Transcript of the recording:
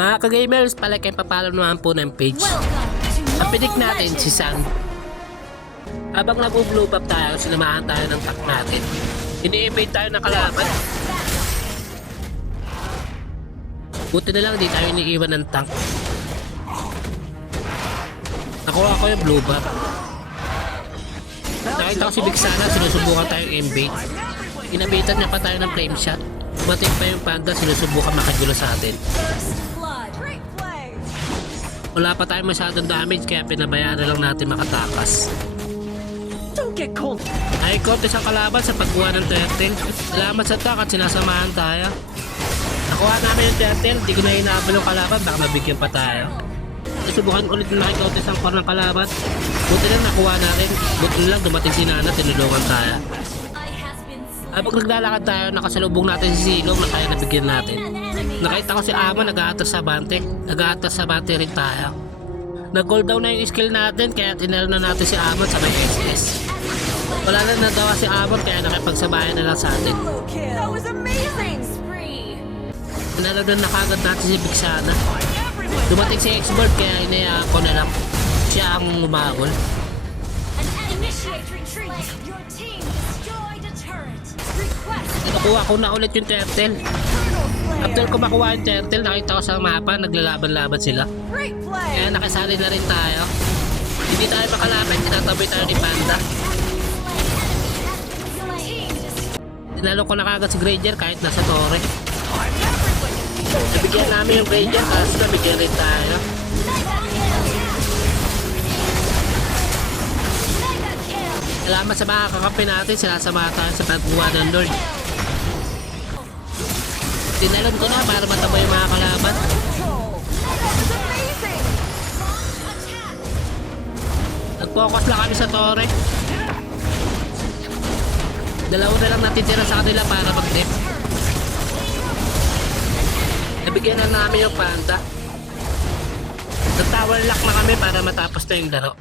Mga ka-gamers, palike kayo papalo naman po ng page. Ang pinik natin si San. Habang nag-blue buff tayo, sinamahan tayo ng tank natin. Ini-evade tayo ng kalaban. Buti na lang di tayo iniiwan ng tank. Nakuha ko yung blue buff. Nakita ko si Vixana, sinusubukan tayong invade. Inabitan niya pa tayo ng flame shot. Dumating pa yung panda, sinusubukan makagulo sa atin. Wala pa tayong masyadong damage kaya pinabayaan na lang natin makatakas. Ay, konti sa kalaban sa pagkuha ng turtle. Salamat sa tak at sinasamahan tayo. Nakuha namin yung turtle, di ko na inaabal yung kalaban, baka mabigyan pa tayo. Subukan ulit na makikautis ang core ng kalaban. Buti lang nakuha natin. Buti lang dumating si Nana, tinulungan tayo. Habang naglalakad tayo, nakasalubong natin si Silong na kaya nabigyan natin. Nakita ko si Ama nag-aatas sa bante. Nag-aatas sa bante rin tayo. Nag-gold down na yung skill natin kaya tinalo na natin si Amon sa may SS. Wala na natawa si Amon kaya nakipagsabayan na lang sa atin. Tinalo na nakagad natin si Vixana. Dumating si X-Bird kaya inayaan ko na lang. Siya ang umagol. Nakuha ko na ulit yung turtle. After ko makuha yung turtle, nakita ko sa mapa, naglalaban-laban sila. Kaya nakasali na rin tayo. Hindi tayo makalaban, tinataboy tayo ni Panda. Tinalo ko na kagad si Granger kahit nasa tore. Nabigyan namin yung Granger kasi nabigyan rin tayo. Salamat sa mga kakampi natin, sinasama tayo sa pagkuha ng Lord. Tinalon ko na para mataba yung mga kalaban. Nag-focus lang kami sa tore. Dalawa na lang natitira sa kanila para mag-dep. Nabigyan na namin yung panda. Nag-tower lock na kami para matapos na yung laro.